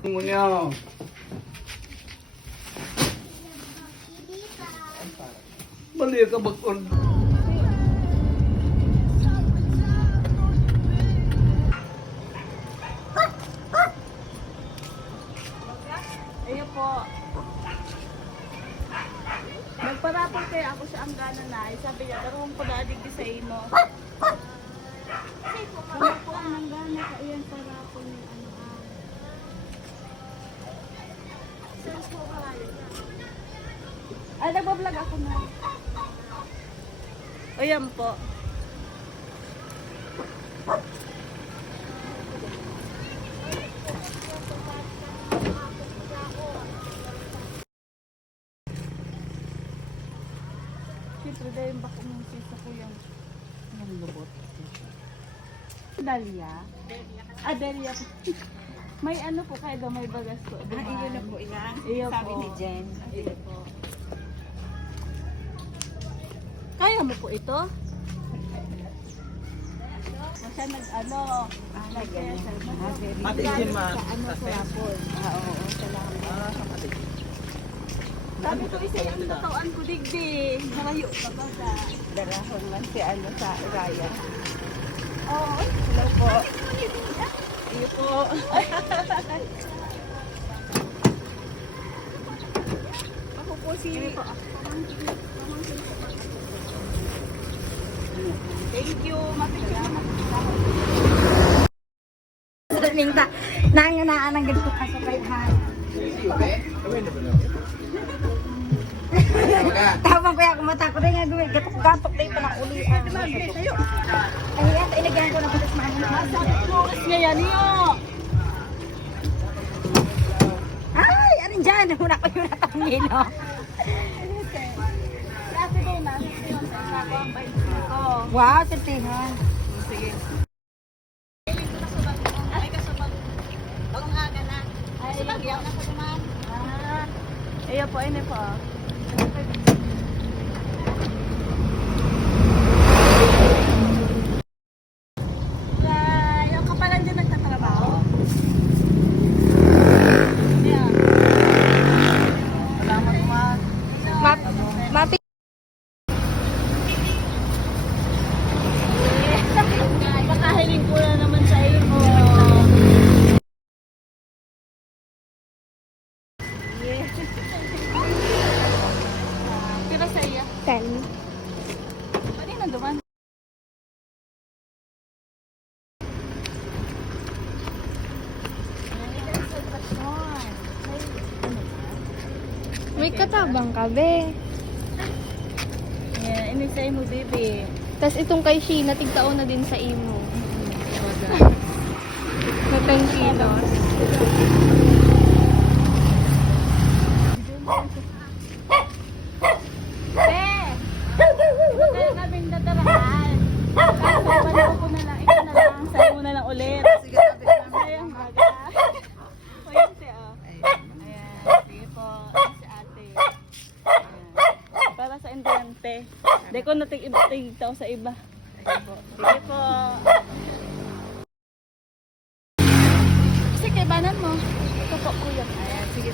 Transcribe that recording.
Niya. Bali ka bakon. Ayun po. Nagparapol kaya ako sa anggana na. Sabi niya, darong ko na adig sa imo. Ano po ang anggana ka iyan parapol ni ano. Ay, nagbablog ako na. Ayan po. Siyempre dahil bako mong sisa ko yung lubot. Dalia? Ah, Dalia. May ano po kayo, may bagas po. Iyon na po ilan. Iyo Sabi po. ni Jen. Iyo po. Kaya mo po ito? Masya nag-ano. Ate Jen ma. Oo, salamat. Sabi ko isa yung tatawan ko digdi. Marayo pa ba sa... Darahon man si ano sa Raya. Oo. Hello po. Iyo po. Ako po si... Thank you. Mapicture naman. Minta, nanganaan ang ganito ka sa kaihan. Tawang ko yung mata ko rin nga gawin. Gatok-gatok na yung panakulian. Ay, yata, ilagyan ko na patas maano. Flores niya yan niyo. Ay, arin dyan. Muna ko yung natangino. Dati doon na. Sa ako ang bait ko. Wow, sentihan. Sige. Ay, kasabag. Bagong aga na. Ay, bagyaw na sa duman. Iyo po, ini po. Yung kapalan dyan nagtatrabaho? Yeah. Salamat ma. Mati. Pakahiling ko na naman sa iyo. Pero sa iyo, 10. pwede na duman. May katabang ka, be. Yeah, inisay mo, baby. Tapos itong kay Sheena, tigtaon na din sa imo. Na 10 kilos. Be! Kaya kaming dadarahan. Kaso wala ko na lang, ikaw na lang, sa'yo mo na lang ulit. Sayang baga. O yun si Ayan, sige po. Ayan si ate. Ayan. Para sa indente. Di ko natig-tao sa iba. Sige po. Kasi kaibanan mo. Ito po, kuya. Ayan, sige.